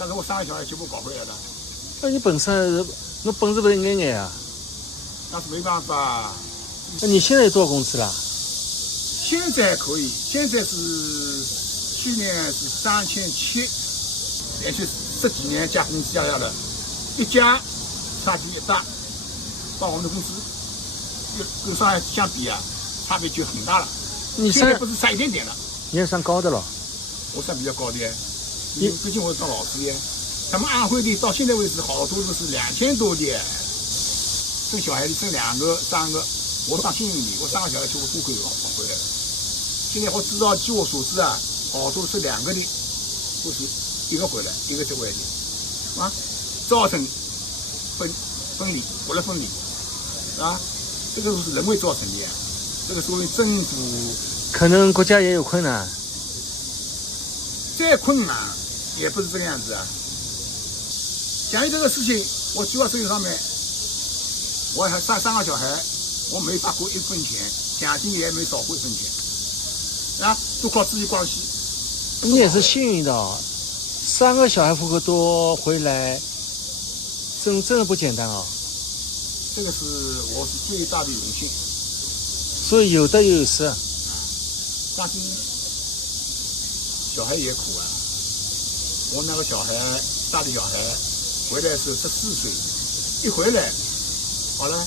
但是我3个小孩全部搞回来了。那你本事不是应该啊？但是没办法。那你现在有多少工资了？现在可以，现在是去年是3700，连续10几年加工资加下来，一加差距一大，把我们的工资跟上海相比啊，差别就很大了。你现在不是差一点点了。你也算高的了。我算比较高的，毕竟我当老师耶。他们安徽的到现在为止好多都是2000多的，生小孩的生2个、3个，我当幸运的，我3个小孩全部都回来了。现在我知道，据我所知啊，好多是2个的，都是1个回来，1个在外地，啊，造成分离，国内分离，啊，这个都是人为造成的，这个所谓政府可能国家也有困难。再困难也不是这个样子啊。讲于这个事情，我主要手上面，我还3个小孩，我没发过1分钱，奖金也没少过1分钱，啊，都靠自己关系。你也是幸运的哦，3个小孩户口多回来，真的不简单哦。这个是我是最大的荣幸。所以有得有失。但是小孩也苦啊。我那个小孩，大的小孩回来是14岁，一回来，好了，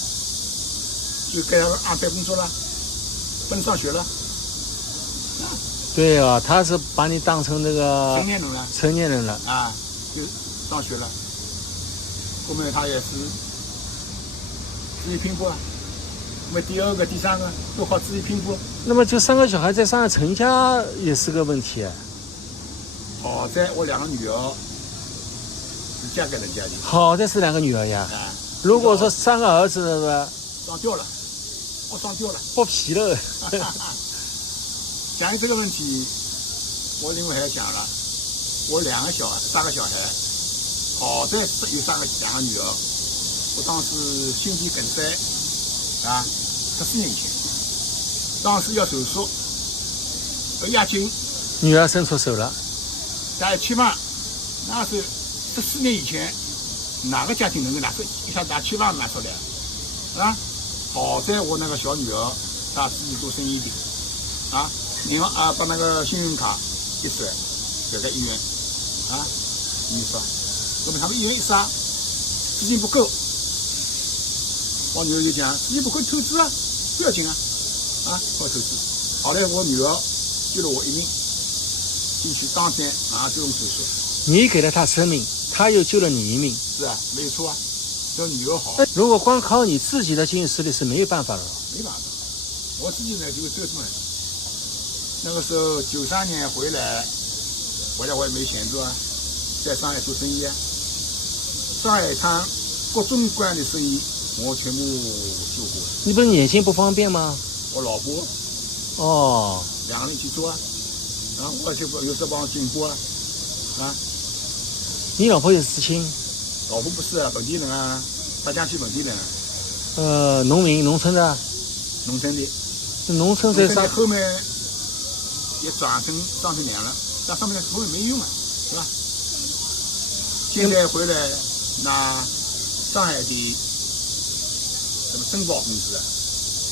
就给他安排工作了，不能上学了。对啊，他是把你当成那个成年人了啊，就上学了。后面他也是自己拼搏啊，那么第2个、第3个都靠自己拼搏。那么就3个小孩在上海成家也是个问题啊。好在我2个女儿是嫁给人家的。好在是2个女儿呀。啊，如果说3个儿子的上吊了，我上吊了，剥皮了。讲这个问题，我另外还讲了，我3个小孩，好在有2个女儿。我当时心肌梗塞啊，14年前，当时要手术，押金，女儿伸出手了，大概7万。那时候14年以前，哪个家庭能够一下拿7万拿出来啊？好在我那个小女儿，她自己做生意的，啊，银行啊把那个信用卡一甩，甩在医院，啊，医院刷，那么他们医院一杀，资金不够，我女儿就讲资金不够投资啊，不要紧啊，啊，好投资。好嘞，我女儿救了我一命，进去当天马上就用手术。你给了她生命，她又救了你一命。是啊，没有错啊，这女儿好。如果光靠你自己的经济实力是没有办法的。没办法，我自己呢就折腾了。那个时候93年回来我也没闲着啊，在上海做生意啊。上海滩各种各样的生意我全部做过。你不是眼睛不方便吗？我老婆哦，2个人一起做啊，然后我就有时候帮我进货啊，啊。你老婆也是知青？老婆不是啊，本地人啊，大江西本地人啊。农民，农村的。农村的。农村在上后面也转成上村娘了，但上面后面没用啊，是吧？现在回来拿上海的什么生保工资啊，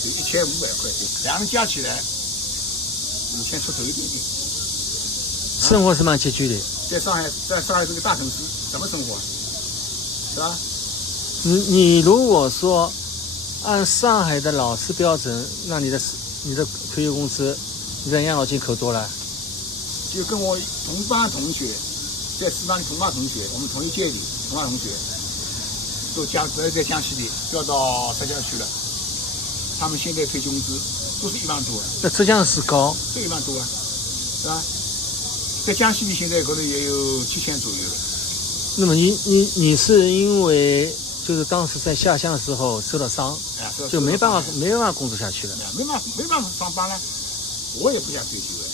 有1500块钱，2人加起来5000出头一点点。生活是蛮拮据的。在上海这个大城市，什么生活啊？是吧？你如果说按上海的老师标准，那你的退休工资，你的养老金扣多了？就跟我同班同学，在师大的同班同学，我们同一届的同班同学，都在江西的调到浙江去了，他们现在退休工资都是1万多啊。那浙江是高，这1万多啊，是吧？在江西的现在可能也有7000左右了。那么你是因为就是当时在下乡的时候受了伤，就没办法工作下去了，没办法上班了。我也不想退休了，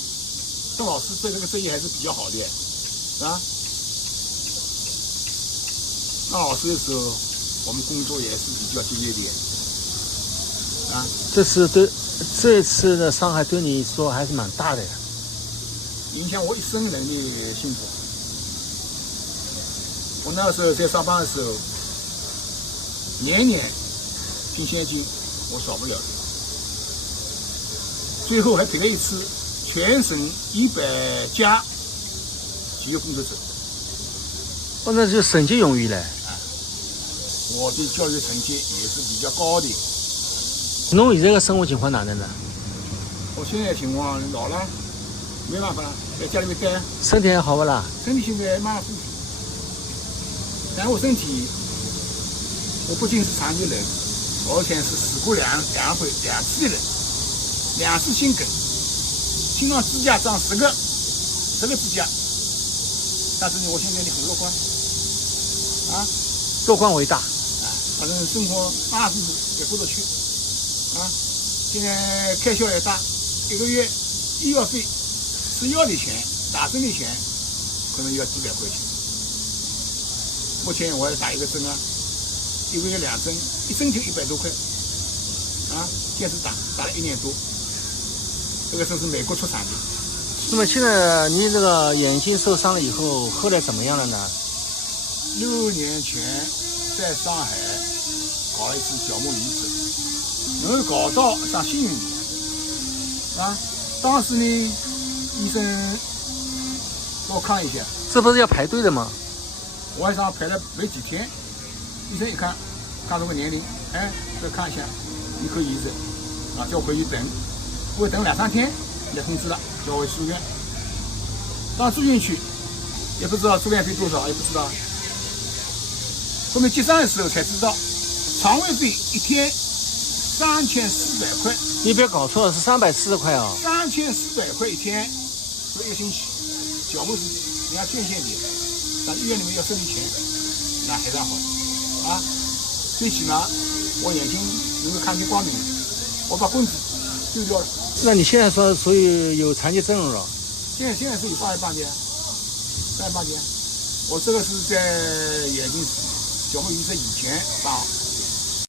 当老师这个生意还是比较好的，啊。当老师的时候，我们工作也是比较敬业的，啊。这次的伤害对你说还是蛮大的呀，影响我一生人的幸福。我那个时候在上班的时候，年年进现金，我少不了的。最后还赔了一次全省100家体育工作者。哦，那就省级荣誉嘞。我对教育成绩也是比较高的。侬现在的生活情况哪能呢？我现在情况老了，没办法了，在家里面待，身体还好不啦？身体现在马马虎虎。但我身体，我不仅是长期人，而且是死过两次的人，2次心梗，心脏支架长10个支架。但是呢，我现在很乐观，乐观为大。反正生活马马虎虎也过得去，现在开销也大，一个月医药费、吃药的钱、打针的钱，可能要几百块钱。目前我还打一个针一个月2针，一针就100多块，坚持打了1年多。这个针是美国出产的。那么现在你这个眼睛受伤了以后，后来怎么样了呢6年前在上海搞一次角膜移植，能够搞到算幸运的，当时呢，医生给我看一下，这不是要排队的吗？我还上排了没几天，医生一看，看出个年龄，再看一下，你可以移植，叫我回去等，我等2、3天，也通知了，叫我住院。当住进去，也不知道住院费多少，也不知道。后面结账的时候才知道，肠胃费一天3400块。你别搞错了，是340块啊。3400块一天，做1个星期。角膜是人家捐献的，但医院里面要收你钱，那还算好，最起码我眼睛能够看见光明，我把棍子丢掉了。那你现在说属于有残疾证了？现在是有88年，我这个是在眼睛角膜移植以前把